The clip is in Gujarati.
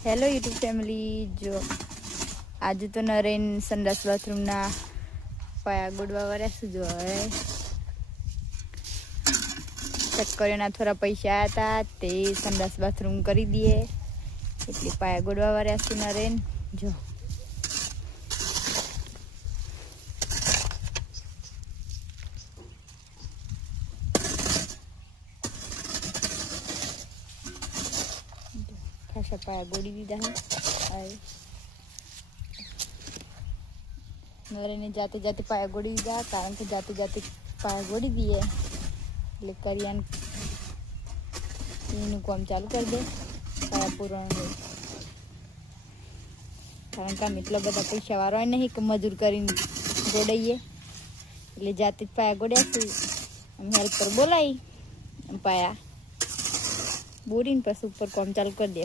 હેલો યુટ્યુબ ફેમિલી, જો આજે તો નરેન સંડાસ બાથરૂમના પાયા ગોડવા વાળા શું જો હવે ચક્કરીઓના થોડા પૈસા આવ્યા હતા તે સંડાસ બાથરૂમ કરી દઈએ એટલે પાયા ગોડવા વાળા શું નરેન જો ખાસા પાયા ગોડી દીધા હે નરેને જાતે જાતે પાયા ગોડી દીધા કારણ કે જાતે જાતે પાયા ગોડી દઈએ એટલે કરિયાન એનું કામ ચાલુ કરી દે પાયા પૂરણ હોય કારણ કે આમ એટલા બધા પૈસા વાળવા નહીં કે મજૂર કરીને ગોડાઈએ એટલે જાતે જ પાયા ગોડ્યા છે અમે હેલ્પ પર બોલાવી પાયા બોરીને પછી ઉપર કામ ચાલુ કરી દે